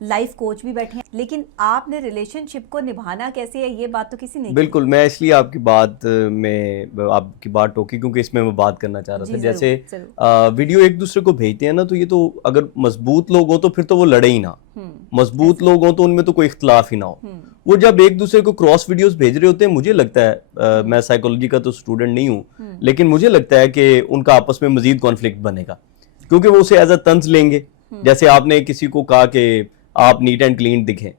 Life coach بھی بیٹھے ہیں, لیکن آپ نے ریلیشن شپ کو نبھانا کیسے ہے یہ بات تو کسی نے بالکل, میں اس لیے آپ کی بات میں آپ کی بات ٹوکی کیونکہ اس میں بات کرنا چاہ رہا تھا. جیسے ویڈیو ایک دوسرے کو بھیجتے ہیں نا, تو یہ تو اگر مضبوط لوگ ہو تو پھر تو وہ لڑے ہی نہ, مضبوط لوگ ہوں تو ان میں تو کوئی اختلاف ہی نہ ہو. وہ جب ایک دوسرے کو کراس ویڈیوز بھیج رہے ہوتے ہیں, مجھے لگتا ہے, میں سائیکولوجی کا تو اسٹوڈنٹ نہیں ہوں, لیکن مجھے لگتا ہے کہ ان کا آپس میں مزید کانفلکٹ بنے گا, کیونکہ وہ اسے ایز اے طنز لیں گے. جیسے آپ نے کسی کو کہا کہ آپ نیٹ اینڈ کلین دکھیں,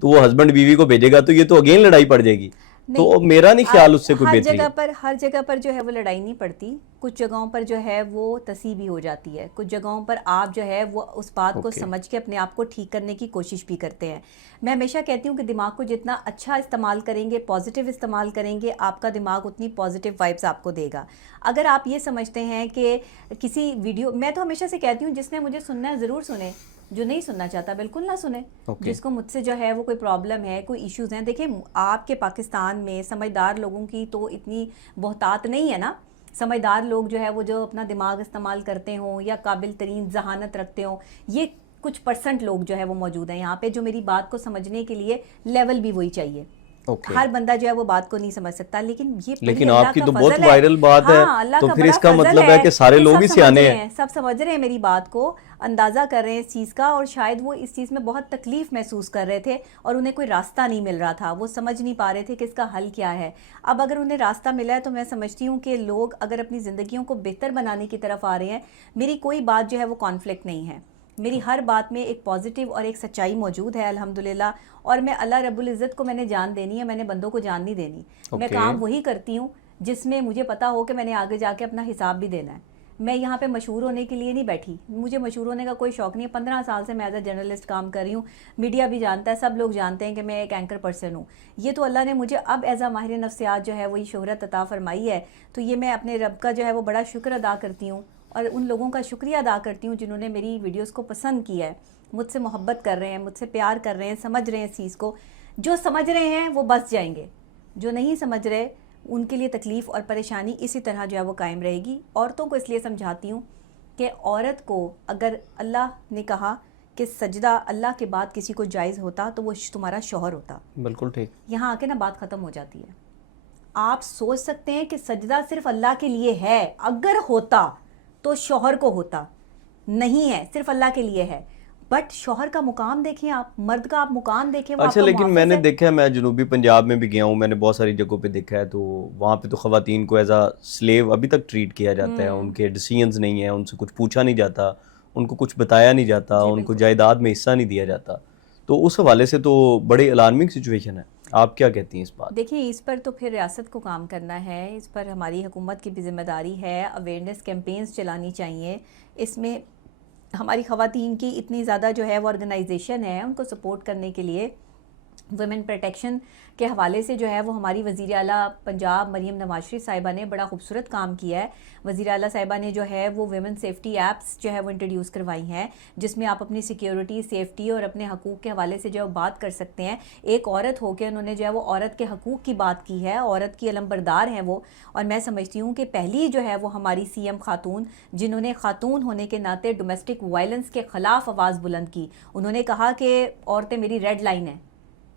تو وہ ہسبینڈ بیوی کو بھیجے گا تو یہ تو اگین لڑائی پڑ جائے گی. تو میرا نہیں خیال اس سے کوئی بہتری ہے. ہر جگہ پر جو ہے وہ لڑائی نہیں پڑتی, کچھ جگہوں پر جو ہے وہ تصحیح بھی ہو جاتی ہے, کچھ جگہوں پر آپ جو ہے وہ اس بات کو سمجھ کے اپنے آپ کو ٹھیک کرنے کی کوشش بھی کرتے ہیں. میں ہمیشہ کہتی ہوں کہ دماغ کو جتنا اچھا استعمال کریں گے, پازیٹیو استعمال کریں گے, آپ کا دماغ اتنی پازیٹیو وائبس آپ کو دے گا. اگر آپ یہ سمجھتے ہیں کہ کسی ویڈیو, میں تو ہمیشہ سے کہتی ہوں جس نے مجھے سننا ہے ضرور سنے, جو نہیں سننا چاہتا بالکل نہ سنے. جس کو مجھ سے جو ہے وہ کوئی پرابلم ہے, کوئی ایشوز ہیں, دیکھیں آپ کے پاکستان میں سمجھدار لوگوں کی تو اتنی بہتات نہیں ہے نا. سمجھدار لوگ جو ہے وہ جو اپنا دماغ استعمال کرتے ہوں یا قابل ترین ذہانت رکھتے ہوں, یہ کچھ پرسنٹ لوگ جو ہے وہ موجود ہیں یہاں پہ, جو میری بات کو سمجھنے کے لیے لیول بھی وہی چاہیے. ہر بندہ جو ہے وہ بات کو نہیں سمجھ سکتا, لیکن آپ کی تو بہت وائرل بات ہے, تو پھر اس کا مطلب ہے کہ سارے لوگ ہی سیانے ہیں. سب سمجھ رہے ہیں میری بات کو, اندازہ کر رہے ہیں اس چیز کا, اور شاید وہ اس چیز میں بہت تکلیف محسوس کر رہے تھے اور انہیں کوئی راستہ نہیں مل رہا تھا, وہ سمجھ نہیں پا رہے تھے کہ اس کا حل کیا ہے. اب اگر انہیں راستہ ملا ہے تو میں سمجھتی ہوں کہ لوگ اگر اپنی زندگیوں کو بہتر بنانے کی طرف آ رہے ہیں, میری کوئی بات جو ہے وہ کانفلکٹ نہیں ہے, میری ہر بات میں ایک پازیٹیو اور ایک سچائی موجود ہے الحمدللہ. اور میں اللہ رب العزت کو میں نے جان دینی ہے, میں نے بندوں کو جان نہیں دینی. میں کام وہی کرتی ہوں جس میں مجھے پتا ہو کہ میں نے آگے جا کے اپنا حساب بھی دینا ہے. میں یہاں پہ مشہور ہونے کے لیے نہیں بیٹھی, مجھے مشہور ہونے کا کوئی شوق نہیں ہے. 15 سال سے میں ایز اے جرنلسٹ کام کر رہی ہوں, میڈیا بھی جانتا ہے, سب لوگ جانتے ہیں کہ میں ایک اینکر پرسن ہوں. یہ تو اللہ نے مجھے اب ایز اے ماہر نفسیات جو ہے وہی شہرت عطا فرمائی ہے, تو یہ میں اپنے رب کا جو ہے وہ بڑا شکر ادا کرتی ہوں, اور ان لوگوں کا شکریہ ادا کرتی ہوں جنہوں نے میری ویڈیوز کو پسند کیا ہے, مجھ سے محبت کر رہے ہیں, مجھ سے پیار کر رہے ہیں, سمجھ رہے ہیں اس چیز کو. جو سمجھ رہے ہیں وہ بس جائیں گے, جو نہیں سمجھ رہے ان کے لیے تکلیف اور پریشانی اسی طرح جو ہے وہ قائم رہے گی. عورتوں کو اس لیے سمجھاتی ہوں کہ عورت کو اگر اللہ نے کہا کہ سجدہ اللہ کے بعد کسی کو جائز ہوتا تو وہ تمہارا شوہر ہوتا. بالکل ٹھیک. یہاں آ کے نا بات ختم ہو جاتی ہے. آپ سوچ سکتے ہیں کہ سجدہ صرف اللہ کے لیے ہے, اگر ہوتا تو شوہر کو ہوتا, نہیں ہے, صرف اللہ کے لیے ہے. بٹ شوہر کا مقام دیکھیں, آپ مرد کا آپ مقام دیکھیں. اچھا, لیکن میں نے دیکھا ہے, میں جنوبی پنجاب میں بھی گیا ہوں, میں نے بہت ساری جگہوں پہ دیکھا ہے, تو وہاں پہ تو خواتین کو ایز اے سلیو ابھی تک ٹریٹ کیا جاتا ہے. ان کے ڈیسیژنز نہیں ہیں, ان سے کچھ پوچھا نہیں جاتا, ان کو کچھ بتایا نہیں جاتا, ان کو جائیداد میں حصہ نہیں دیا جاتا. تو اس حوالے سے تو بڑی الارمنگ سچویشن ہے. آپ کیا کہتی ہیں اس بات؟ دیکھیں, اس پر تو پھر ریاست کو کام کرنا ہے, اس پر ہماری حکومت کی بھی ذمہ داری ہے. اویئرنیس کیمپینز چلانی چاہیے. اس میں ہماری خواتین کی اتنی زیادہ جو ہے وہ آرگنائزیشن ہے, ان کو سپورٹ کرنے کے لیے ویمن پروٹیکشن کے حوالے سے جو ہے وہ ہماری وزیر اعلیٰ پنجاب مریم نواز شریف صاحبہ نے بڑا خوبصورت کام کیا ہے. وزیر اعلیٰ صاحبہ نے جو ہے وہ ویمن سیفٹی ایپس جو ہے وہ انٹروڈیوس کروائی ہیں, جس میں آپ اپنی سیکیورٹی, سیفٹی اور اپنے حقوق کے حوالے سے جو ہے بات کر سکتے ہیں. ایک عورت ہو کے انہوں نے جو ہے وہ عورت کے حقوق کی بات کی ہے, عورت کی علمبردار ہیں وہ. اور میں سمجھتی ہوں کہ پہلی جو ہے وہ ہماری سی ایم خاتون, جنہوں نے خاتون ہونے کے ناطے ڈومیسٹک وائلنس کے خلاف آواز بلند کی. انہوں نے کہا کہ عورتیں میری ریڈ لائن ہیں.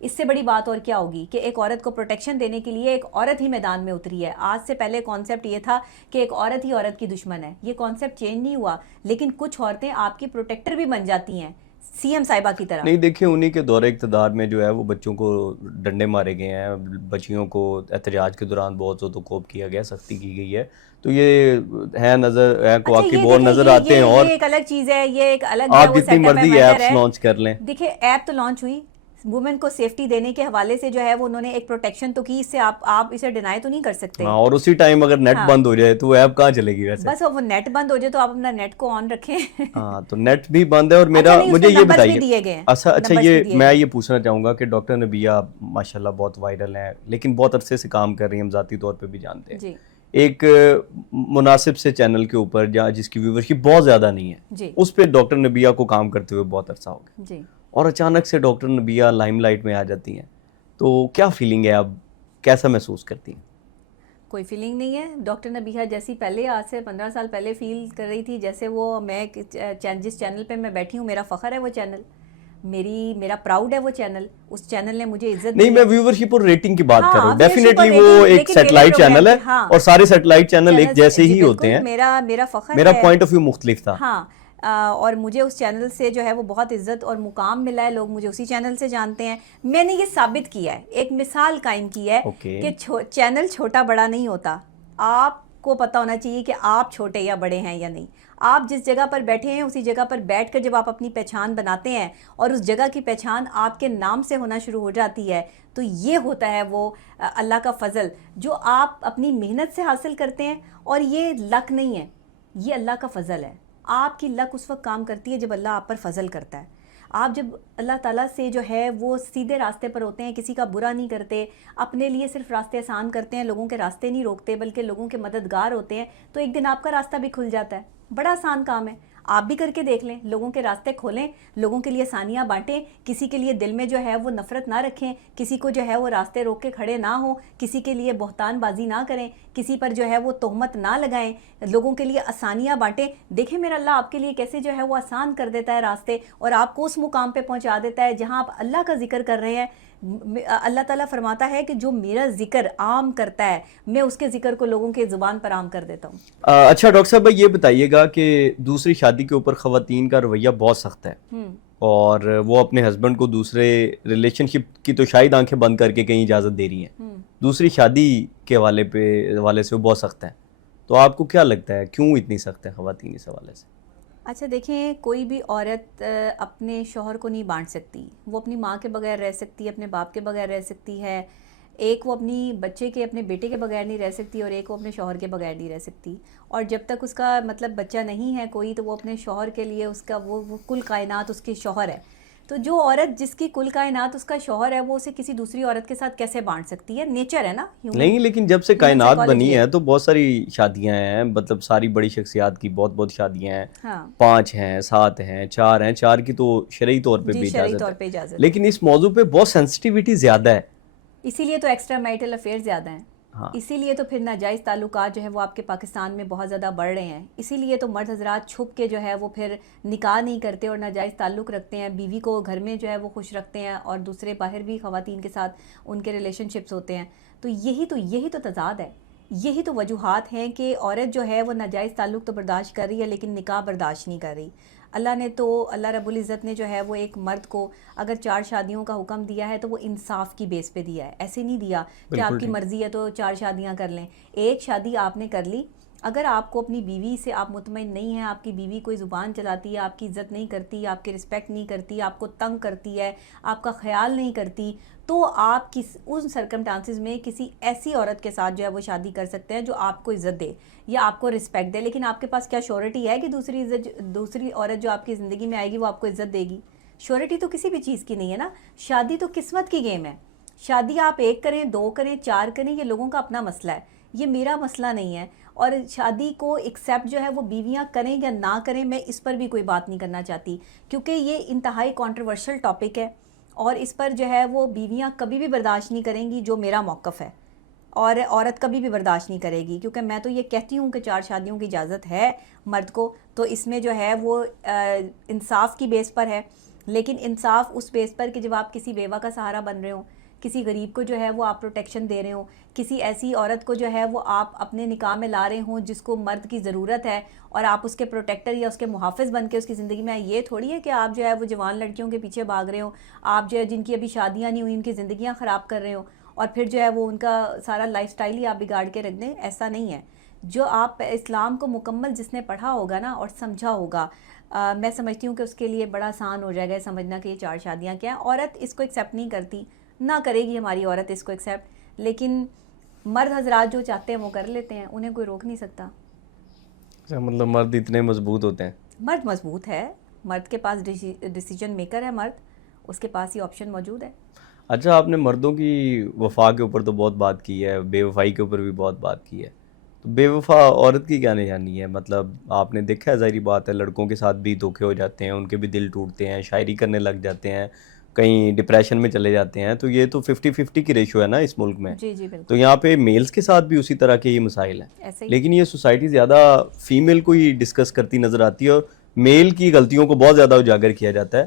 اس سے بڑی بات اور کیا ہوگی کہ ایک عورت کو پروٹیکشن دینے کے لیے ایک عورت ہی میدان میں اتری ہے. آج سے پہلے کانسیپٹ یہ تھا کہ ایک عورت ہی عورت کی دشمن ہے. یہ کانسیپٹ چینج نہیں ہوا, لیکن کچھ عورتیں آپ کی پروٹیکٹر بھی بن جاتی ہیں, سی ایم صاحبہ کی طرح. نہیں, دیکھیں انہی کے دور اقتدار میں جو ہے وہ بچوں کو ڈنڈے مارے گئے ہیں, بچیوں کو احتجاج کے دوران بہت زیادہ کوپ کیا گیا, سختی کی گئی ہے. تو یہ ہے نظر ہے کواقب اور نظر آتے ہیں, اور یہ ایک الگ چیز ہے, یہ ایک الگ آپ جتنی مرضی ایپس لانچ کر لیں. دیکھیں ایپ تو لانچ ہوئی, وومن کو سیفٹی دینے کے حوالے سے جو ہے وہ انہوں نے ایک پروٹیکشن تو کی, اس سے آپ اسے ڈینائی تو نہیں کر سکتے. اور اسی ٹائم اگر نیٹ بند ہو جائے تو وہ ایپ کہاں چلے گی ویسے؟ بس وہ نیٹ بند ہو جائے تو آپ اپنا نیٹ کو آن رکھیں. ہاں, تو نیٹ بھی بند ہے. اور میرا مجھے یہ بتائیے, اچھا یہ میں یہ پوچھنا چاہوں گا کہ ڈاکٹر نبیہ ماشاءاللہ بہت وائرل ہیں, لیکن بہت عرصے سے کام کر رہی ہیں, ہم ذاتی طور پہ بھی جانتے ہیں. ایک مناسب سے چینل کے اوپر جس کی ویورشپ بہت زیادہ نہیں ہے, اس پہ ڈاکٹر نبیہ کو کام کرتے ہوئے بہت عرصہ ہو گیا, اور اچانک سے ڈاکٹر نبیہ لائم لائٹ میں آ جاتی ہیں, تو کیا فیلنگ ہے, اب کیسا محسوس کرتی ہیں؟ کوئی فیلنگ نہیں ہے. ڈاکٹر نبیہ جیسی پہلے آج سے 15 سال پہلے فیل کر رہی تھی, جیسے وہ میں جس چینل پہ میں بیٹھی ہوں میرا فخر ہے وہ چینل, میرا پراؤڈ ہے وہ چینل, اس چینل نے مجھے عزت نہیں, دی میں ہے. ویورشپ اور ریٹنگ کی بات کر رہا ہوں. viewership ڈیفینیٹلی اور وہ rating, ایک لیکن میرے سیٹلائٹ program چینل ہے پہ, ہاں, اور سارے سیٹلائٹ چینل ایک channels, جیسے جی ہی ہوتے بالکل, ہیں. میرا فخر میرا ہے. پوائنٹ آف ویو مختلف تھا. ہاں, اور مجھے اس چینل سے جو ہے وہ بہت عزت اور مقام ملا ہے, لوگ مجھے اسی چینل سے جانتے ہیں. میں نے یہ ثابت کیا ہے, ایک مثال قائم کی ہے کہ چینل چھوٹا بڑا نہیں ہوتا. آپ کو پتہ ہونا چاہیے کہ آپ چھوٹے یا بڑے ہیں یا نہیں. آپ جس جگہ پر بیٹھے ہیں اسی جگہ پر بیٹھ کر جب آپ اپنی پہچان بناتے ہیں اور اس جگہ کی پہچان آپ کے نام سے ہونا شروع ہو جاتی ہے, تو یہ ہوتا ہے وہ اللہ کا فضل جو آپ اپنی محنت سے حاصل کرتے ہیں. اور یہ لک نہیں ہے, یہ اللہ کا فضل ہے. آپ کی لک اس وقت کام کرتی ہے جب اللہ آپ پر فضل کرتا ہے. آپ جب اللہ تعالیٰ سے جو ہے وہ سیدھے راستے پر ہوتے ہیں, کسی کا برا نہیں کرتے, اپنے لیے صرف راستے آسان کرتے ہیں, لوگوں کے راستے نہیں روکتے بلکہ لوگوں کے مددگار ہوتے ہیں, تو ایک دن آپ کا راستہ بھی کھل جاتا ہے. بڑا آسان کام ہے, آپ بھی کر کے دیکھ لیں. لوگوں کے راستے کھولیں, لوگوں کے لیے آسانیاں بانٹیں, کسی کے لیے دل میں جو ہے وہ نفرت نہ رکھیں, کسی کو جو ہے وہ راستے روک کے کھڑے نہ ہوں, کسی کے لیے بہتان بازی نہ کریں, کسی پر جو ہے وہ تہمت نہ لگائیں, لوگوں کے لیے آسانیاں بانٹیں. دیکھیں میرا اللہ آپ کے لیے کیسے جو ہے وہ آسان کر دیتا ہے راستے, اور آپ کو اس مقام پہ پہنچا دیتا ہے جہاں آپ اللہ کا ذکر کر رہے ہیں. اللہ تعالیٰ فرماتا ہے کہ جو میرا ذکر عام کرتا ہے میں اس کے ذکر کو لوگوں کے زبان پر عام کر دیتا ہوں. اچھا ڈاکٹر صاحب یہ بتائیے گا کہ دوسری شادی کے اوپر خواتین کا رویہ بہت سخت ہے, اور وہ اپنے ہسبینڈ کو دوسرے ریلیشن شپ کی تو شاید آنکھیں بند کر کے کہیں اجازت دے رہی ہیں, دوسری شادی کے حوالے سے وہ بہت سخت ہیں. تو آپ کو کیا لگتا ہے کیوں اتنی سخت ہے خواتین اس حوالے سے؟ اچھا دیکھیں, کوئی بھی عورت اپنے شوہر کو نہیں بانٹ سکتی. وہ اپنی ماں کے بغیر رہ سکتی ہے, اپنے باپ کے بغیر رہ سکتی ہے, ایک وہ اپنی بچے کے اپنے بیٹے کے بغیر نہیں رہ سکتی, اور ایک وہ اپنے شوہر کے بغیر نہیں رہ سکتی. اور جب تک اس کا مطلب بچہ نہیں ہے کوئی, تو وہ اپنے شوہر کے لیے اس کا وہ کل کائنات اس کے شوہر ہے. تو جو عورت جس کی کل کائنات اس کا شوہر ہے, وہ اسے کسی دوسری عورت کے ساتھ کیسے بانٹ سکتی ہے؟ نیچر ہے نا. نہیں, لیکن جب سے کائنات بنی ہے تو بہت ساری شادیاں ہیں, مطلب ساری بڑی شخصیات کی بہت شادیاں ہیں, 5 ہیں, 7 ہیں, 4 ہیں, 4 کی تو شرعی طور پہ بھی اجازت ہے, لیکن اس موضوع پہ بہت سینسٹیوٹی زیادہ ہے, اسی لیے تو ایکسٹرا میرٹل افیئر زیادہ ہیں. اسی لیے تو پھر ناجائز تعلقات جو ہے وہ آپ کے پاکستان میں بہت زیادہ بڑھ رہے ہیں. اسی لیے تو مرد حضرات چھپ کے جو ہے وہ پھر نکاح نہیں کرتے اور ناجائز تعلق رکھتے ہیں, بیوی کو گھر میں جو ہے وہ خوش رکھتے ہیں, اور دوسرے باہر بھی خواتین کے ساتھ ان کے ریلیشن شپس ہوتے ہیں. تو یہی تو تضاد ہے, یہی تو وجوہات ہیں کہ عورت جو ہے وہ ناجائز تعلق تو برداشت کر رہی ہے لیکن نکاح برداشت نہیں کر رہی. اللہ رب العزت نے جو ہے وہ ایک مرد کو اگر 4 شادیوں کا حکم دیا ہے تو وہ انصاف کی بیس پہ دیا ہے. ایسے نہیں دیا کہ آپ کی مرضی ہے تو 4 شادیاں کر لیں. ایک شادی آپ نے کر لی, اگر آپ کو اپنی بیوی سے آپ مطمئن نہیں ہیں, آپ کی بیوی کوئی زبان چلاتی ہے, آپ کی عزت نہیں کرتی, آپ کی رسپیکٹ نہیں کرتی, آپ کو تنگ کرتی ہے, آپ کا خیال نہیں کرتی, تو آپ ان سرکمٹانسز میں کسی ایسی عورت کے ساتھ جو ہے وہ شادی کر سکتے ہیں جو آپ کو عزت دے یا آپ کو رسپیکٹ دے. لیکن آپ کے پاس کیا شیورٹی ہے کہ دوسری عورت جو آپ کی زندگی میں آئے گی وہ آپ کو عزت دے گی؟ شیورٹی تو کسی بھی چیز کی نہیں ہے نا. شادی تو قسمت کی گیم ہے. شادی آپ 1 کریں, 2 کریں, 4 کریں, یہ لوگوں کا اپنا مسئلہ ہے, یہ میرا مسئلہ نہیں ہے. اور شادی کو ایکسیپٹ جو ہے وہ بیویاں کریں یا نہ کریں, میں اس پر بھی کوئی بات نہیں کرنا چاہتی, کیونکہ یہ انتہائی کنٹروورشل ٹاپک ہے, اور اس پر جو ہے وہ بیویاں کبھی بھی برداشت نہیں کریں گی جو میرا موقف ہے, اور عورت کبھی بھی برداشت نہیں کرے گی. کیونکہ میں تو یہ کہتی ہوں کہ 4 شادیوں کی اجازت ہے مرد کو, تو اس میں جو ہے وہ انصاف کی بیس پر ہے. لیکن انصاف اس بیس پر کہ جب آپ کسی بیوہ کا سہارا بن رہے ہوں, کسی غریب کو جو ہے وہ آپ پروٹیکشن دے رہے ہوں, کسی ایسی عورت کو جو ہے وہ آپ اپنے نکاح میں لا رہے ہوں جس کو مرد کی ضرورت ہے, اور آپ اس کے پروٹیکٹر یا اس کے محافظ بن کے اس کی زندگی میں. یہ تھوڑی ہے کہ آپ جو ہے وہ جوان لڑکیوں کے پیچھے بھاگ رہے ہوں, آپ جو ہے جن کی ابھی شادیاں نہیں ہوئی ان کی زندگیاں خراب کر رہے ہوں, اور پھر جو ہے وہ ان کا سارا لائف سٹائل ہی آپ بگاڑ کے رکھ دیں. ایسا نہیں ہے. جو آپ اسلام کو مکمل جس نے پڑھا ہوگا نا اور سمجھا ہوگا, میں سمجھتی ہوں کہ اس کے لیے بڑا آسان ہو جائے گا سمجھنا کہ یہ 4 شادیاں کیا ہیں. عورت اس کو ایکسیپٹ نہیں کرتی, نہ کرے گی ہماری عورت اس کو ایکسیپٹ, لیکن مرد حضرات جو چاہتے ہیں وہ کر لیتے ہیں, انہیں کوئی روک نہیں سکتا. مطلب مرد اتنے مضبوط ہوتے ہیں؟ مرد مضبوط ہے, مرد کے پاس ڈیسیجن میکر ہے, مرد اس کے پاس یہ آپشن موجود ہے. اچھا, آپ نے مردوں کی وفا کے اوپر تو بہت بات کی ہے, بے وفائی کے اوپر بھی بہت بات کی ہے, تو بے وفا عورت کی کیا نشانی ہے؟ مطلب آپ نے دیکھا ہے, ظاہری بات ہے لڑکوں کے ساتھ بھی دھوکے ہو جاتے ہیں, ان کے بھی دل ٹوٹتے ہیں, شاعری کرنے لگ جاتے ہیں, کہیں ڈپریشن میں چلے جاتے ہیں. تو یہ تو 50-50 کی ریشو ہے نا اس ملک میں. جی بالکل. تو یہاں پہ میلز کے ساتھ بھی اسی طرح کے یہ مسائل ہیں, لیکن یہ سوسائٹی زیادہ فیمیل کو ہی ڈسکس کرتی نظر آتی ہے, اور میل کی غلطیوں کو بہت زیادہ اجاگر کیا جاتا ہے.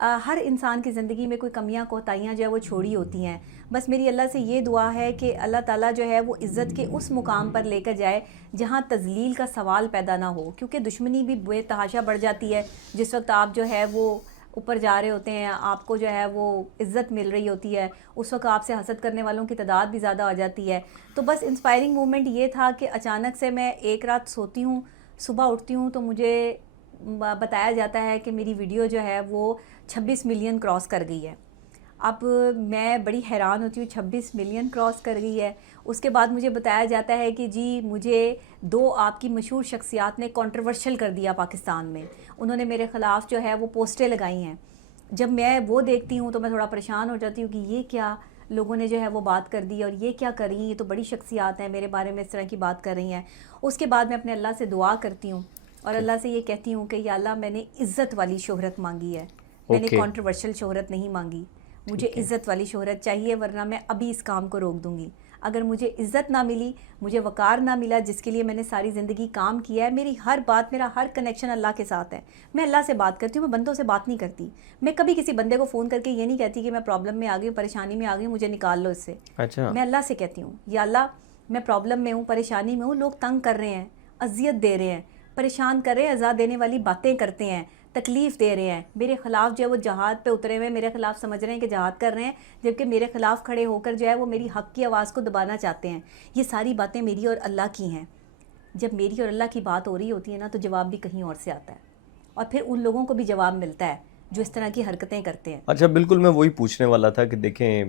ہر انسان کی زندگی میں کوئی کمیاں کوتاہیاں جو ہے وہ چھوڑی ہوتی ہیں. بس میری اللہ سے یہ دعا ہے کہ اللہ تعالیٰ جو ہے وہ عزت کے اس مقام پر لے کر جائے جہاں تذلیل کا سوال پیدا نہ ہو, کیونکہ دشمنی بھی بے تحاشا بڑھ جاتی ہے. جس وقت آپ جو ہے وہ اوپر جا رہے ہوتے ہیں, آپ کو جو ہے وہ عزت مل رہی ہوتی ہے, اس وقت آپ سے حسد کرنے والوں کی تعداد بھی زیادہ ہو جاتی ہے. تو بس انسپائرنگ مومنٹ یہ تھا کہ اچانک سے میں ایک رات سوتی ہوں, صبح اٹھتی ہوں تو مجھے بتایا جاتا ہے کہ میری ویڈیو جو ہے وہ 26 ملین کراس کر گئی ہے. اب میں بڑی حیران ہوتی ہوں, 26 ملین کراس کر گئی ہے. اس کے بعد مجھے بتایا جاتا ہے کہ جی مجھے 2 آپ کی مشہور شخصیات نے کنٹروورشل کر دیا پاکستان میں, انہوں نے میرے خلاف جو ہے وہ پوسٹیں لگائی ہیں. جب میں وہ دیکھتی ہوں تو میں تھوڑا پریشان ہو جاتی ہوں کہ یہ کیا لوگوں نے جو ہے وہ بات کر دی, اور یہ کیا کر رہی ہیں, یہ تو بڑی شخصیات ہیں, میرے بارے میں اس طرح کی بات کر رہی ہیں. اس کے بعد میں اپنے اللہ سے دعا کرتی ہوں اور اللہ سے یہ کہتی ہوں کہ یا اللہ میں نے عزت والی شہرت مانگی ہے, میں نے کنٹروورشل شہرت نہیں مانگی, مجھے عزت والی شہرت چاہیے, ورنہ میں ابھی اس کام کو روک دوں گی. اگر مجھے عزت نہ ملی, مجھے وقار نہ ملا جس کے لیے میں نے ساری زندگی کام کیا ہے, میری ہر بات, میرا ہر کنیکشن اللہ کے ساتھ ہے. میں اللہ سے بات کرتی ہوں, میں بندوں سے بات نہیں کرتی. میں کبھی کسی بندے کو فون کر کے یہ نہیں کہتی کہ میں پرابلم میں آ گئی ہوں, پریشانی میں آ گئی ہوں, مجھے نکال لو اس سے. اچھا, میں اللہ سے کہتی ہوں یا اللہ میں پرابلم میں ہوں, پریشانی میں ہوں, لوگ تنگ کر رہے ہیں, اذیت دے رہے ہیں, پریشان کر رہے ہیں, عذاب دینے والی باتیں کرتے ہیں, تکلیف دے رہے ہیں, میرے خلاف جو ہے وہ جہاد پہ اترے ہوئے, میرے خلاف سمجھ رہے ہیں کہ جہاد کر رہے ہیں, جبکہ میرے خلاف کھڑے ہو کر جو ہے وہ میری حق کی آواز کو دبانا چاہتے ہیں. یہ ساری باتیں میری اور اللہ کی ہیں. جب میری اور اللہ کی بات ہو رہی ہوتی ہے نا تو جواب بھی کہیں اور سے آتا ہے, اور پھر ان لوگوں کو بھی جواب ملتا ہے جو اس طرح کی حرکتیں کرتے ہیں. اچھا بالکل, میں وہی پوچھنے والا تھا کہ دیکھیں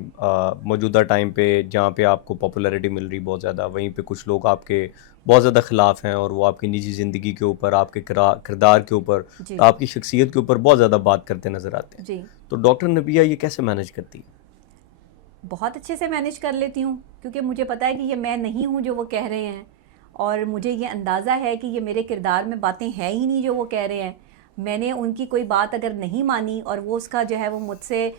موجودہ ٹائم پہ جہاں پہ آپ کو پاپولیرٹی مل رہی بہت زیادہ, وہیں پہ کچھ لوگ آپ کے بہت زیادہ خلاف ہیں, اور وہ آپ کی نجی زندگی کے اوپر, آپ کے کردار کے اوپر, جی آپ کی شخصیت کے اوپر بہت زیادہ بات کرتے نظر آتے ہیں. جی تو ڈاکٹر نبیہ یہ کیسے مینیج کرتی ہے؟ بہت اچھے سے مینیج کر لیتی ہوں, کیونکہ مجھے پتہ ہے کہ یہ میں نہیں ہوں جو وہ کہہ رہے ہیں, اور مجھے یہ اندازہ ہے کہ یہ میرے کردار میں باتیں ہیں ہی نہیں جو وہ کہہ رہے ہیں. میں نے ان کی کوئی بات اگر نہیں مانی اور وہ اس کا جو ہے وہ مجھ سے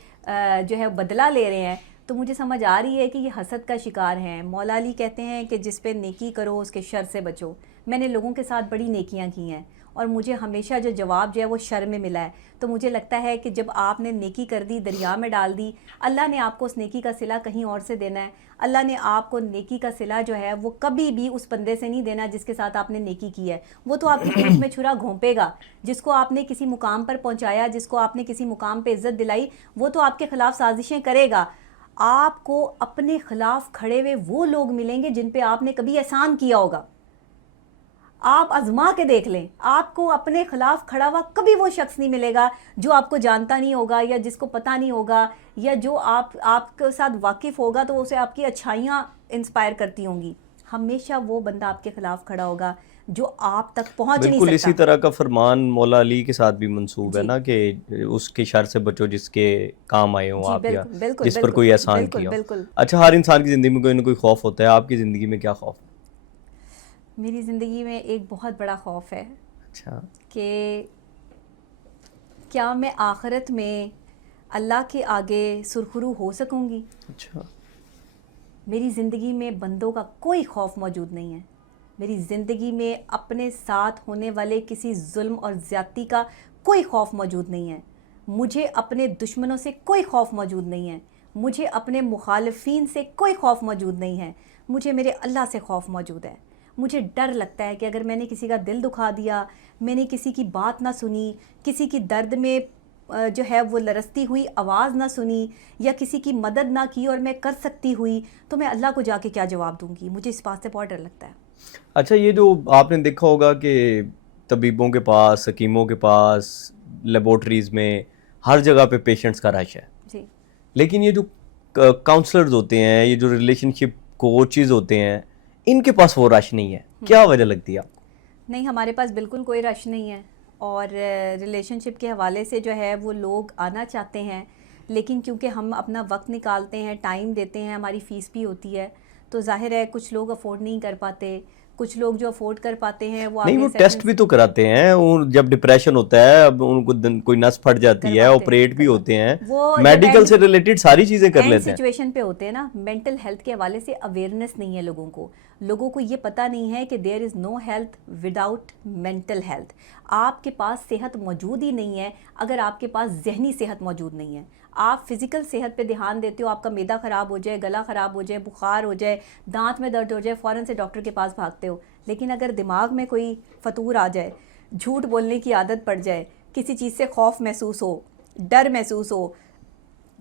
جو ہے بدلہ لے رہے ہیں, تو مجھے سمجھ آ رہی ہے کہ یہ حسد کا شکار ہیں. مولا علی کہتے ہیں کہ جس پہ نیکی کرو اس کے شر سے بچو. میں نے لوگوں کے ساتھ بڑی نیکیاں کی ہیں, اور مجھے ہمیشہ جو جواب جو ہے وہ شر میں ملا ہے. تو مجھے لگتا ہے کہ جب آپ نے نیکی کر دی, دریا میں ڈال دی, اللہ نے آپ کو اس نیکی کا صلہ کہیں اور سے دینا ہے. اللہ نے آپ کو نیکی کا صلہ جو ہے وہ کبھی بھی اس بندے سے نہیں دینا جس کے ساتھ آپ نے نیکی کی ہے. وہ تو آپ کی پیٹھ میں چھرا گھونپے گا. جس کو آپ نے کسی مقام پر پہنچایا, جس کو آپ نے کسی مقام پہ عزت دلائی, وہ تو آپ کے خلاف سازشیں کرے گا. آپ کو اپنے خلاف کھڑے ہوئے وہ لوگ ملیں گے جن پہ آپ نے کبھی احسان کیا ہوگا. آپ آزما کے دیکھ لیں, آپ کو اپنے خلاف کھڑا ہوا کبھی وہ شخص نہیں ملے گا جو آپ کو جانتا نہیں ہوگا, یا جس کو پتہ نہیں ہوگا, یا جو آپ کے ساتھ واقف ہوگا تو اسے آپ کی اچھائیاں انسپائر کرتی ہوں گی. ہمیشہ وہ بندہ آپ کے خلاف کھڑا ہوگا جو آپ تک پہنچ نہیں بالکل سکتا. اسی طرح کا فرمان مولا علی کے ساتھ بھی منسوب ہے جی نا, کہ اس کے شر سے بچو جس کے کام آئے ہوں جی آپ, یا بالکل بالکل جس پر کوئی احسان بالکل کیا ہو. بالکل. اچھا, ہر انسان کی زندگی میں کوئی نہ کوئی خوف ہوتا ہے, آپ کی زندگی میں کیا خوف ہے؟ میری زندگی میں ایک بہت بڑا خوف ہے اچھا, کہ کیا میں آخرت میں اللہ کے آگے سرخرو ہو سکوں گی. اچھا, میری زندگی میں بندوں کا کوئی خوف موجود نہیں ہے. میری زندگی میں اپنے ساتھ ہونے والے کسی ظلم اور زیادتی کا کوئی خوف موجود نہیں ہے. مجھے اپنے دشمنوں سے کوئی خوف موجود نہیں ہے. مجھے اپنے مخالفین سے کوئی خوف موجود نہیں ہے. مجھے میرے اللہ سے خوف موجود ہے. مجھے ڈر لگتا ہے کہ اگر میں نے کسی کا دل دکھا دیا, میں نے کسی کی بات نہ سنی, کسی کی درد میں جو ہے وہ لرزتی ہوئی آواز نہ سنی, یا کسی کی مدد نہ کی اور میں کر سکتی ہوئی, تو میں اللہ کو جا کے کیا جواب دوں گی. مجھے اس بات سے بہت ڈر لگتا ہے. اچھا, یہ جو آپ نے دیکھا ہوگا کہ طبیبوں کے پاس, حکیموں کے پاس, لیبورٹریز میں ہر جگہ پہ پیشنٹس کا رش ہے, جی لیکن یہ جو کاؤنسلرز ہوتے ہیں, یہ جو ریلیشن شپ کوچز ہوتے ہیں, ان کے پاس وہ رش نہیں ہے. کیا وجہ لگتی ہے آپ کو؟ نہیں, ہمارے پاس بالکل کوئی رش نہیں ہے, اور ریلیشن شپ کے حوالے سے جو ہے وہ لوگ آنا چاہتے ہیں, لیکن کیونکہ ہم اپنا وقت نکالتے ہیں, ٹائم دیتے ہیں, ہماری فیس بھی ہوتی ہے, تو ظاہر ہے کچھ لوگ افورڈ نہیں کر پاتے, کچھ لوگ جو افورڈ کر پاتے ہیں وہ نہیں آگے وہ ٹیسٹ بھی تو کراتے ہیں، جب ڈپریشن ہوتا ہے اب ان کو کوئی نس پھٹ جاتی ہے، آپریٹ بھی ہوتے ہیں، میڈیکل سے ریلیٹڈ ساری چیزیں کر لیتے ہیں. سچویشن پہ ہوتے ہیں نا. مینٹل ہیلتھ کے حوالے سے اویئرنیس نہیں ہے لوگوں کو یہ پتہ نہیں ہے کہ there is no health without mental health. آپ کے پاس صحت موجود ہی نہیں ہے اگر آپ کے پاس ذہنی صحت موجود نہیں ہے. آپ فزیکل صحت پہ دھیان دیتے ہو، آپ کا معدہ خراب ہو جائے، گلا خراب ہو جائے، بخار ہو جائے، دانت میں درد ہو جائے، فوراً سے ڈاکٹر کے پاس بھاگتے ہو. لیکن اگر دماغ میں کوئی فطور آ جائے، جھوٹ بولنے کی عادت پڑ جائے، کسی چیز سے خوف محسوس ہو، ڈر محسوس ہو،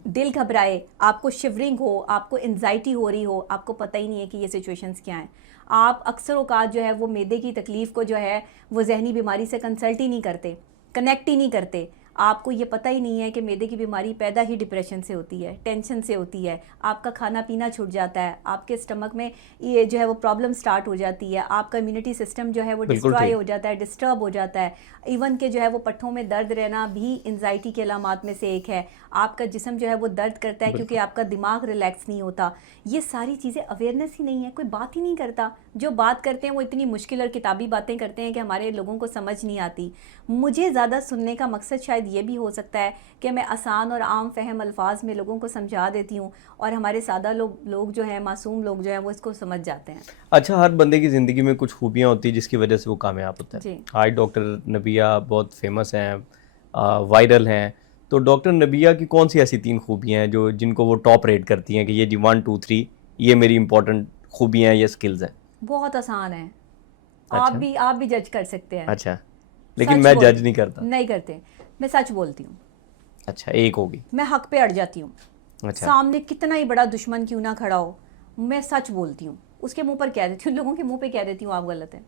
دل گھبرائے، آپ کو شیورنگ ہو، آپ کو انزائٹی ہو رہی ہو، آپ کو پتہ ہی نہیں ہے کہ یہ سچویشنز کیا ہیں. آپ اکثر اوقات جو ہے وہ معدے کی تکلیف کو جو ہے وہ ذہنی بیماری سے کنسلٹ ہی نہیں کرتے، کنیکٹ ہی نہیں کرتے. آپ کو یہ پتہ ہی نہیں ہے کہ معدے کی بیماری پیدا ہی ڈپریشن سے ہوتی ہے، ٹینشن سے ہوتی ہے. آپ کا کھانا پینا چھوٹ جاتا ہے، آپ کے اسٹمک میں یہ جو ہے وہ پرابلم سٹارٹ ہو جاتی ہے، آپ کا امیونٹی سسٹم جو ہے وہ ڈسٹرائے ہو جاتا ہے، ڈسٹرب ہو جاتا ہے. ایون کہ جو ہے وہ پٹھوں میں درد رہنا بھی انزائٹی کے علامات میں سے ایک ہے. آپ کا جسم جو ہے وہ درد کرتا ہے کیونکہ آپ کا دماغ ریلیکس نہیں ہوتا. یہ ساری چیزیں اویئرنیس ہی نہیں ہے، کوئی بات ہی نہیں کرتا. جو بات کرتے ہیں وہ اتنی مشکل اور کتابی باتیں کرتے ہیں کہ ہمارے لوگوں کو سمجھ نہیں آتی. مجھے زیادہ سننے کا مقصد شاید یہ بھی ہو سکتا ہے کہ میں آسان اور عام فہم الفاظ میں لوگوں کو سمجھا دیتی ہوں اور ہمارے سادہ لوگ جو ہیں، معصوم لوگ جو ہیں، وہ اس کو سمجھ جاتے ہیں. اچھا، ہر بندے کی زندگی میں کچھ خوبیاں ہوتی ہیں جس کی وجہ سے وہ کامیاب ہوتا ہے. جی آج ڈاکٹر نبیہ بہت فیمس ہیں، وائرل ہیں، تو ڈاکٹر نبیہ کی کون سی ایسی 3 خوبیاں ہیں جن کو وہ ٹاپ ریٹ کرتی ہیں کہ یہ جی 1 2 3 یہ میری امپورٹنٹ خوبیاں ہیں، یہ سکلز ہیں؟ بہت آسان ہے، آپ بھی جج کر سکتے ہیں. اچھا، لیکن میں جج نہیں کرتا. نہیں کرتے. میں سچ بولتی ہوں. اچھا، ایک ہوگی. میں حق پہ اڑ جاتی ہوں. اچھا، سامنے کتنا ہی بڑا دشمن کیوں نہ کھڑا ہو، میں سچ بولتی ہوں، اس کے منہ پر کہہ دیتی ہوں، لوگوں کے منہ پہ کہہ دیتی ہوں آپ غلط ہیں.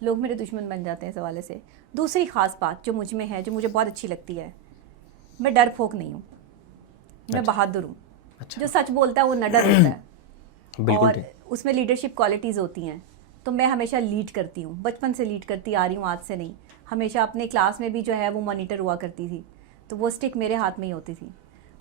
لوگ میرے دشمن بن جاتے ہیں اس حوالے سے. دوسری خاص بات جو مجھ میں ہے، جو مجھے بہت اچھی لگتی ہے، میں ڈر پھونک نہیں ہوں، میں بہادر ہوں. جو سچ بولتا ہے وہ نہ ڈر ہوتا ہے، اور اس میں لیڈرشپ کوالٹیز ہوتی ہیں. تو میں ہمیشہ لیڈ کرتی ہوں، بچپن سے لیڈ کرتی آ رہی ہوں، آج سے نہیں. ہمیشہ اپنے کلاس میں بھی جو ہے وہ مانیٹر ہوا کرتی تھی، تو وہ اسٹک میرے ہاتھ میں ہی ہوتی تھی.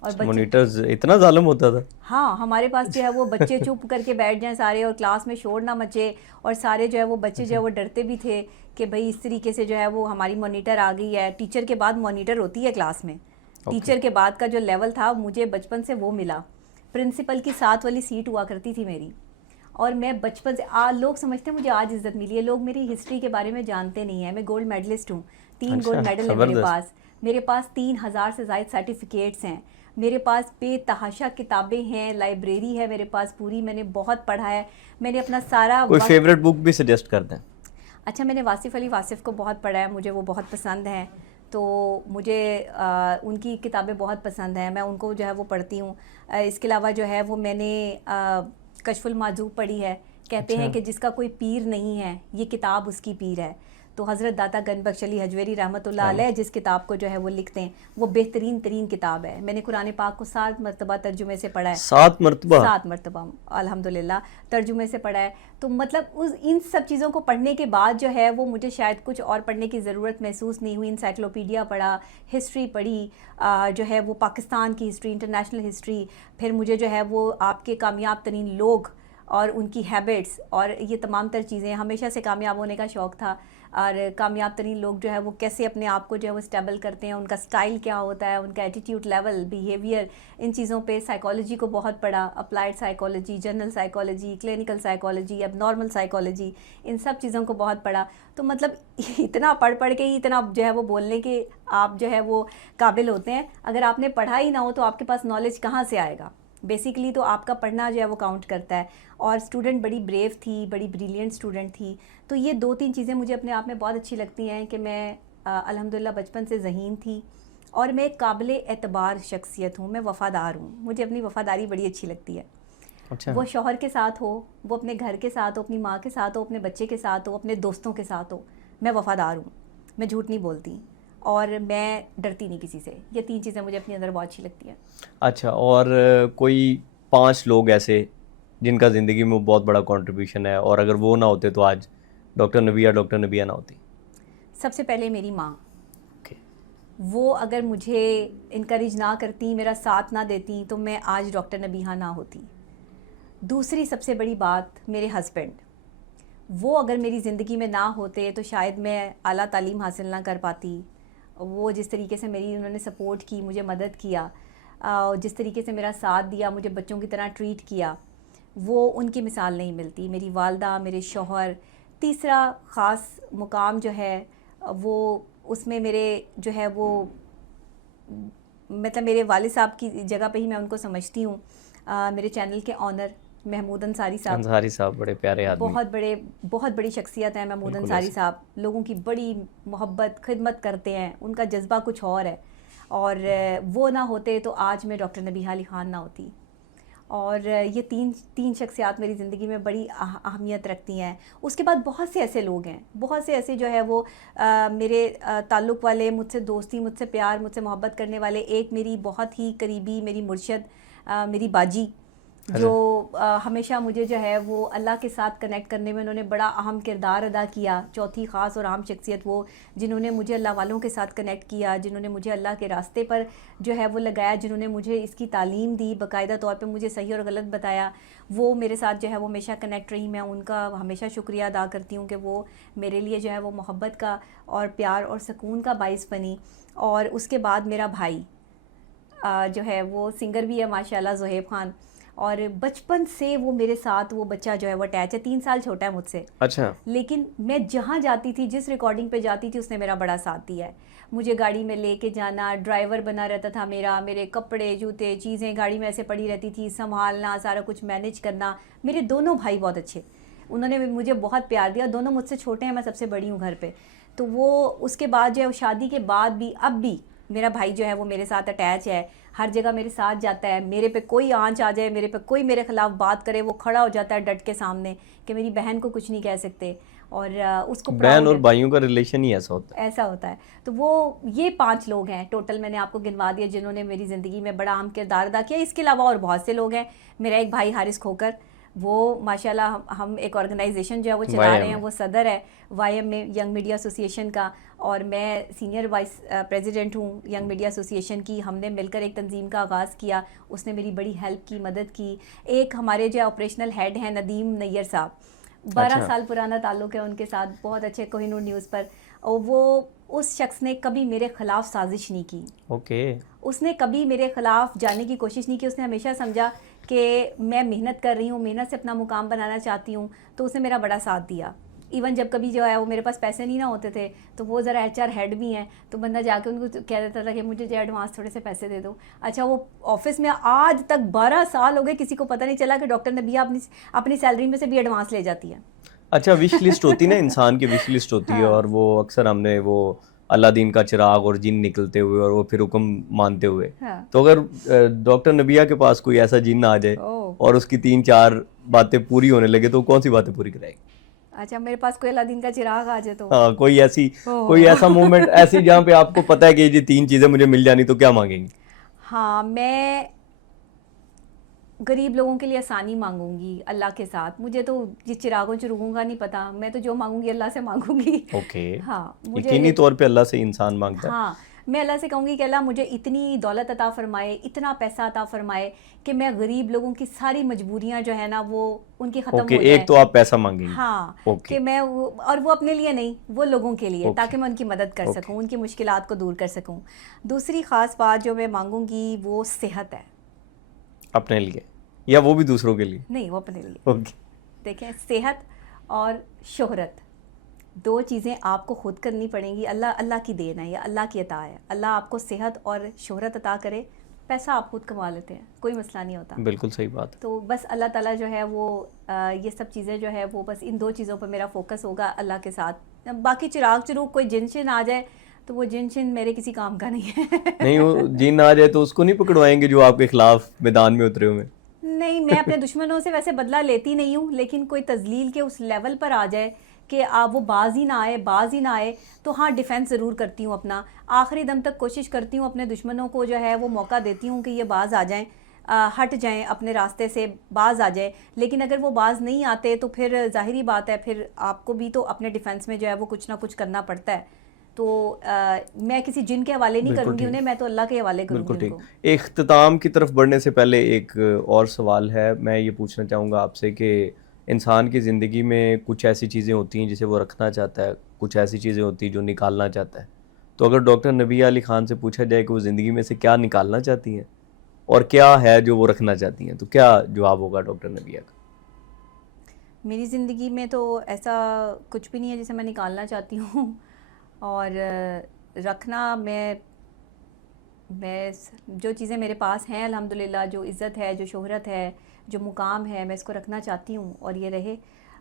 اور مانیٹرز اتنا ظالم ہوتا تھا؟ ہاں، ہمارے پاس جو ہے وہ بچے چپ کر کے بیٹھ جائیں سارے اور کلاس میں شور نہ مچے، اور سارے جو ہے وہ بچے جو ہے وہ ڈرتے بھی تھے کہ بھئی اس طریقے سے جو ہے وہ ہماری مانیٹر آ گئی ہے. ٹیچر کے بعد مانیٹر ہوتی ہے کلاس میں. ٹیچر کے بعد کا جو لیول تھا مجھے بچپن سے وہ ملا. پرنسپل کی ساتھ والی سیٹ ہوا کرتی تھی میری، اور میں بچپن سے لوگ سمجھتے ہیں مجھے آج عزت ملی ہے. لوگ میری ہسٹری کے بارے میں جانتے نہیں ہیں. میں گولڈ میڈلسٹ ہوں، 3 گولڈ میڈل ہیں میرے پاس 3000 سے زائد سرٹیفکیٹس ہیں میرے پاس، بے تحاشا کتابیں ہیں، لائبریری ہے میرے پاس پوری. میں نے بہت پڑھا ہے. میں نے اپنا سارا کوئی فیوریٹ بک بھی سجیسٹ کر دیں؟ اچھا، میں نے واصف علی واصف کو بہت پڑھا ہے، مجھے وہ بہت پسند ہیں. تو مجھے ان کی کتابیں بہت پسند ہیں، میں ان کو جو ہے وہ پڑھتی ہوں. اس کے علاوہ جو ہے وہ میں نے کشف المعذوب پڑھی ہے. کہتے ہیں کہ جس کا کوئی پیر نہیں ہے یہ کتاب اس کی پیر ہے. تو حضرت داتا گنج بخش علی حجویری رحمۃ اللہ علیہ جس کتاب کو جو ہے وہ لکھتے ہیں وہ بہترین ترین کتاب ہے. میں نے قرآن پاک کو 7 مرتبہ ترجمے سے پڑھا ہے. 7 مرتبہ؟ 7 مرتبہ الحمدللہ ترجمے سے پڑھا ہے. تو مطلب ان سب چیزوں کو پڑھنے کے بعد جو ہے وہ مجھے شاید کچھ اور پڑھنے کی ضرورت محسوس نہیں ہوئی. انسائکلوپیڈیا پڑھا، ہسٹری پڑھی، جو ہے وہ پاکستان کی ہسٹری، انٹرنیشنل ہسٹری. پھر مجھے جو ہے وہ آپ کے کامیاب ترین لوگ اور ان کی ہیبٹس اور یہ تمام تر چیزیں، ہمیشہ سے کامیاب ہونے کا شوق تھا. اور کامیاب ترین لوگ جو ہے وہ کیسے اپنے آپ کو جو ہے وہ اسٹیبل کرتے ہیں، ان کا سٹائل کیا ہوتا ہے، ان کا ایٹیٹیوڈ لیول، بیہیویئر، ان چیزوں پہ. سائیکالوجی کو بہت پڑھا، applied psychology, general psychology, clinical psychology, اب نارمل سائیکالوجی، ان سب چیزوں کو بہت پڑھا. تو مطلب اتنا پڑھ کے ہی اتنا جو ہے وہ بولنے کے آپ جو ہے وہ قابل ہوتے ہیں. اگر آپ نے پڑھا ہی نہ ہو تو آپ کے پاس نالج کہاں سے آئے گا؟ بیسیکلی تو آپ کا پڑھنا جو ہے وہ کاؤنٹ کرتا ہے. اور اسٹوڈنٹ بڑی بریو تھی، بڑی بریلینٹ اسٹوڈنٹ تھی. تو یہ 2-3 چیزیں مجھے اپنے آپ میں بہت اچھی لگتی ہیں کہ میں الحمدللہ بچپن سے ذہین تھی، اور میں ایک قابل اعتبار شخصیت ہوں. میں وفادار ہوں، مجھے اپنی وفاداری بڑی اچھی لگتی ہے. وہ شوہر کے ساتھ ہو، وہ اپنے گھر کے ساتھ ہو، اپنی ماں کے ساتھ ہو، اپنے بچے کے ساتھ ہو، اپنے دوستوں کے ساتھ ہو، میں وفادار ہوں. میں جھوٹ نہیں بولتی اور میں ڈرتی نہیں کسی سے. یہ 3 چیزیں مجھے اپنے اندر بہت اچھی لگتی ہیں. اچھا، اور کوئی 5 لوگ ایسے جن کا زندگی میں بہت بڑا کنٹریبیوشن ہے، اور اگر وہ نہ ہوتے تو آج ڈاکٹر نبیہ نہ ہوتی؟ سب سے پہلے میری ماں. وہ اگر مجھے انکریج نہ کرتی، میرا ساتھ نہ دیتی، تو میں آج ڈاکٹر نبیہ نہ ہوتی. دوسری سب سے بڑی بات میرے ہسبینڈ. وہ اگر میری زندگی میں نہ ہوتے تو شاید میں اعلیٰ تعلیم حاصل نہ کر پاتی. وہ جس طریقے سے میری انہوں نے سپورٹ کی, مجھے مدد کیا, جس طریقے سے میرا ساتھ دیا, مجھے بچوں کی طرح ٹریٹ کیا, وہ ان کی مثال نہیں ملتی. میری والدہ, میرے شوہر. تیسرا خاص مقام جو ہے وہ اس میں میرے جو ہے وہ مطلب میرے والد صاحب کی جگہ پہ ہی میں ان کو سمجھتی ہوں. میرے چینل کے آنر محمود انصاری صاحب بڑے پیارے آدمی, بہت بڑی شخصیت ہے محمود انصاری صاحب. لوگوں کی بڑی محبت خدمت کرتے ہیں, ان کا جذبہ کچھ اور ہے, اور وہ نہ ہوتے تو آج میں ڈاکٹر نبیہہ علی خان نہ ہوتی. اور یہ تین شخصیات میری زندگی میں بڑی اہمیت رکھتی ہیں. اس کے بعد بہت سے ایسے لوگ ہیں, بہت سے ایسے جو ہے وہ میرے تعلق والے, مجھ سے دوستی, مجھ سے پیار, مجھ سے محبت کرنے والے. ایک میری بہت ہی قریبی میری مرشد, میری باجی, جو ہمیشہ مجھے جو ہے وہ اللہ کے ساتھ کنیکٹ کرنے میں انہوں نے بڑا اہم کردار ادا کیا. چوتھی خاص اور اہم شخصیت وہ جنہوں نے مجھے اللہ والوں کے ساتھ کنیکٹ کیا, جنہوں نے مجھے اللہ کے راستے پر جو ہے وہ لگایا, جنہوں نے مجھے اس کی تعلیم دی, باقاعدہ طور پہ مجھے صحیح اور غلط بتایا. وہ میرے ساتھ جو ہے وہ ہمیشہ کنیکٹ رہی. میں ان کا ہمیشہ شکریہ ادا کرتی ہوں کہ وہ میرے لیے جو ہے وہ محبت کا اور پیار اور سکون کا باعث بنی. اور اس کے بعد میرا بھائی جو ہے وہ سنگر بھی ہے ماشاءاللہ, زہیب خان. اور بچپن سے وہ میرے ساتھ وہ بچہ جو ہے وہ اٹیچ ہے, 3 سال چھوٹا ہے مجھ سے. اچھا. لیکن میں جہاں جاتی تھی, جس ریکارڈنگ پہ جاتی تھی, اس نے میرا بڑا ساتھ دیا ہے. مجھے گاڑی میں لے کے جانا, ڈرائیور بنا رہتا تھا میرا, میرے کپڑے جوتے چیزیں گاڑی میں ایسے پڑی رہتی تھی, سنبھالنا, سارا کچھ مینیج کرنا. میرے دونوں بھائی بہت اچھے, انہوں نے مجھے بہت پیار دیا. دونوں مجھ سے چھوٹے ہیں, میں سب سے بڑی ہوں گھر پہ. تو وہ اس کے بعد جو ہے شادی کے بعد بھی اب بھی میرا بھائی جو ہے وہ میرے ساتھ اٹیچ ہے, ہر جگہ میرے ساتھ جاتا ہے. میرے پہ کوئی آنچ آ جائے, میرے پہ کوئی میرے خلاف بات کرے, وہ کھڑا ہو جاتا ہے ڈٹ کے سامنے کہ میری بہن کو کچھ نہیں کہہ سکتے. اور اس کو بہن اور بھائیوں کا ریلیشن ہی ایسا ہوتا ہے. تو وہ یہ 5 لوگ ہیں ٹوٹل, میں نے آپ کو گنوا دیا, جنہوں نے میری زندگی میں بڑا اہم کردار ادا کیا. اس کے علاوہ اور بہت سے لوگ ہیں. میرا ایک بھائی حارث کھوکر, وہ ماشاءاللہ ہم ایک آرگنائزیشن جو ہے وہ چلا رہے ہیں, وہ صدر ہے وائی ایم میں ینگ میڈیا ایسوسی ایشن کا, اور میں سینئر وائس پریزیڈنٹ ہوں ینگ میڈیا ایسوسی ایشن کی. ہم نے مل کر ایک تنظیم کا آغاز کیا, اس نے میری بڑی ہیلپ کی, مدد کی. ایک ہمارے جو آپریشنل ہیڈ ہیں ندیم نیر صاحب, 12 سال پرانا تعلق ہے ان کے ساتھ, بہت اچھے کوہ نور نیوز پر. اور وہ اس شخص نے کبھی میرے خلاف سازش نہیں کی. اس نے کبھی میرے خلاف جانے کی کوشش نہیں کی. اس نے ہمیشہ سمجھا کہ میں محنت کر رہی ہوں, محنت سے اپنا مقام بنانا چاہتی ہوں, تو اس نے میرا بڑا ساتھ دیا. ایون جب کبھی جو ہے وہ میرے پاس پیسے نہیں نہ ہوتے تھے, تو وہ ذرا ایچ آر ہیڈ بھی ہیں, تو بندہ جا کے ان کو کہہ دیتا تھا کہ مجھے جو ایڈوانس تھوڑے سے پیسے دے دو. اچھا, وہ آفس میں آج تک 12 سال ہو گئے, کسی کو پتہ نہیں چلا کہ ڈاکٹر نبیہ اپنی سیلری میں سے بھی ایڈوانس لے جاتی ہے. اچھا, وش لسٹ ہوتی نا, انسان کی وش لسٹ ہوتی ہے, اور وہ اکثر ہم نے وہ اللہ دین کا چراغ اور جن نکلتے ہوئے اور وہ پھر حکم مانتے ہوئے, تو اگر ڈاکٹر نبیہ کے پاس کوئی ایسا جن آ جائے اور اس کی 3-4 باتیں پوری ہونے لگے, تو کون سی باتیں پوری کرائے گی؟ اچھا, میرے پاس کوئی اللہ دین کا چراغ آ جائے تو ہاں, کوئی ایسا مومنٹ ایسی جہاں پہ آپ کو پتہ ہے کہ یہ 3 چیزیں مجھے مل جانی, تو کیا مانگیں گی؟ ہاں, میں غریب لوگوں کے لیے آسانی مانگوں گی اللہ کے ساتھ. مجھے تو یہ چراغوں چروغوں کا نہیں پتا, میں تو جو مانگوں گی اللہ سے مانگوں گی. اوکے, ہاں, یقینی طور پہ اللہ سے انسان مانگتا ہے. ہاں, میں اللہ سے کہوں گی کہ اللہ مجھے اتنی دولت عطا فرمائے, اتنا پیسہ عطا فرمائے کہ میں غریب لوگوں کی ساری مجبوریاں جو ہے نا وہ ان کی ختم ہو جائیں. ایک تو آپ پیسہ مانگیں گی. ہاں, کہ میں اور وہ اپنے لیے نہیں, وہ لوگوں کے لیے, تاکہ میں ان کی مدد کر سکوں, ان کی مشکلات کو دور کر سکوں. دوسری خاص بات جو میں مانگوں گی وہ صحت ہے. اپنے لیے یا وہ بھی دوسروں کے لیے؟ نہیں, وہ اپنے لیے. دیکھیں, صحت اور شہرت 2 چیزیں آپ کو خود کرنی پڑیں گی. اللہ کی دین ہے, یا اللہ کی عطا ہے. اللہ آپ کو صحت اور شہرت عطا کرے, پیسہ آپ خود کما لیتے ہیں, کوئی مسئلہ نہیں ہوتا. بالکل صحیح بات. تو بس اللہ تعالیٰ جو ہے وہ یہ سب چیزیں جو ہے وہ بس ان 2 چیزوں پر میرا فوکس ہوگا اللہ کے ساتھ. باقی چراغ چروغ کوئی جن شن آ جائے تو وہ جن شن میرے کسی کام کا نہیں ہے. نہیں, وہ جن آ جائے تو اس کو نہیں پکڑوائیں گے جو آپ کے خلاف میدان میں اترے ہوئے؟ نہیں, میں اپنے دشمنوں سے ویسے بدلہ لیتی نہیں ہوں, لیکن کوئی تذلیل کے اس لیول پر آ جائے کہ وہ باز ہی نہ آئے تو ہاں, ڈیفینس ضرور کرتی ہوں اپنا. آخری دم تک کوشش کرتی ہوں, اپنے دشمنوں کو جو ہے وہ موقع دیتی ہوں کہ یہ باز آ جائیں, ہٹ جائیں, اپنے راستے سے باز آ جائیں. لیکن اگر وہ باز نہیں آتے تو پھر ظاہری بات ہے, پھر آپ کو بھی تو اپنے ڈیفینس میں جو ہے وہ کچھ نہ کچھ کرنا پڑتا ہے. تو میں کسی جن کے حوالے نہیں کروں گی انہیں, میں تو اللہ کے حوالے کروں گی ان کو. اختتام کی طرف بڑھنے سے پہلے ایک اور سوال ہے, میں یہ پوچھنا چاہوں گا آپ سے کہ انسان کی زندگی میں کچھ ایسی چیزیں ہوتی ہیں جسے وہ رکھنا چاہتا ہے, کچھ ایسی چیزیں ہوتی ہیں جو نکالنا چاہتا ہے. تو اگر ڈاکٹر نبیہ علی خان سے پوچھا جائے کہ وہ زندگی میں سے کیا نکالنا چاہتی ہیں اور کیا ہے جو وہ رکھنا چاہتی ہیں, تو کیا جواب ہوگا ڈاکٹر نبیہ کا؟ میری زندگی میں تو ایسا کچھ بھی نہیں ہے جسے میں نکالنا چاہتی ہوں, اور رکھنا میں جو چیزیں میرے پاس ہیں الحمدللہ, جو عزت ہے, جو شہرت ہے, جو مقام ہے, میں اس کو رکھنا چاہتی ہوں اور یہ رہے,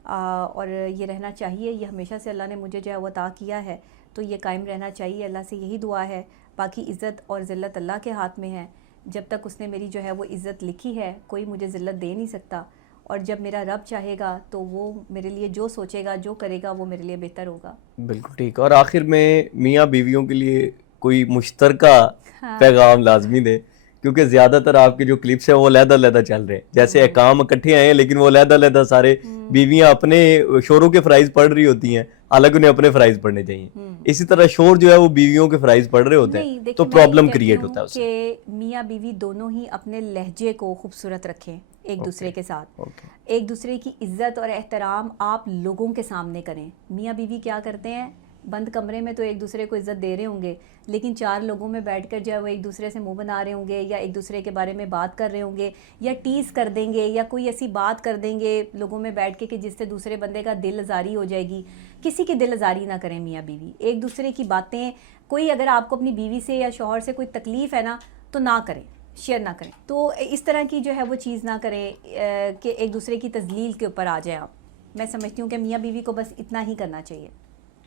اور یہ رہنا چاہیے. یہ ہمیشہ سے اللہ نے مجھے جو ہے وہ عطا کیا ہے, تو یہ قائم رہنا چاہیے. اللہ سے یہی دعا ہے. باقی عزت اور ذلت اللہ کے ہاتھ میں ہے. جب تک اس نے میری جو ہے وہ عزت لکھی ہے, کوئی مجھے ذلت دے نہیں سکتا. اور جب میرا رب چاہے گا تو وہ میرے لیے جو سوچے گا, جو کرے گا, وہ میرے لیے بہتر ہوگا. بالکل ٹھیک. اور آخر میں میاں بیویوں کے لیے کوئی مشترکہ پیغام لازمی دے, کیونکہ زیادہ تر آپ کے جو کلپس ہیں وہ علیحدہ علیحدہ چل رہے ہیں, جیسے کام اکٹھے آئے ہیں لیکن وہ علیحدہ علیحدہ سارے بیویاں اپنے شوروں کے فرائض پڑھ رہی ہوتی ہیں, حالانکہ انہیں اپنے فرائض پڑھنے چاہیے. اسی طرح شور جو ہے وہ بیویوں کے فرائض پڑھ رہے ہوتے ہیں, تو پرابلم کریٹ ہوتا ہے اس سے. کہ میاں بیوی دونوں ہی اپنے لہجے کو خوبصورت رکھیں ایک دوسرے کے ساتھ, ایک دوسرے کی عزت اور احترام آپ لوگوں کے سامنے کریں. میاں بیوی کیا کرتے ہیں, بند کمرے میں تو ایک دوسرے کو عزت دے رہے ہوں گے, لیکن چار لوگوں میں بیٹھ کر جو ہے وہ ایک دوسرے سے منہ بنا رہے ہوں گے, یا ایک دوسرے کے بارے میں بات کر رہے ہوں گے, یا ٹیز کر دیں گے, یا کوئی ایسی بات کر دیں گے لوگوں میں بیٹھ کے کہ جس سے دوسرے بندے کا دل آزاری ہو جائے گی. کسی کی دل آزاری نہ کریں میاں بیوی, ایک دوسرے کی باتیں, کوئی اگر آپ کو اپنی بیوی سے یا شوہر سے کوئی تکلیف ہے نا تو نہ کریں, شیئر نہ کریں. تو اس طرح کی جو ہے وہ چیز نہ کریں کہ ایک دوسرے کی تذلیل کے اوپر آ جائیں آپ. میں سمجھتی ہوں کہ میاں بیوی کو بس اتنا ہی کرنا چاہیے.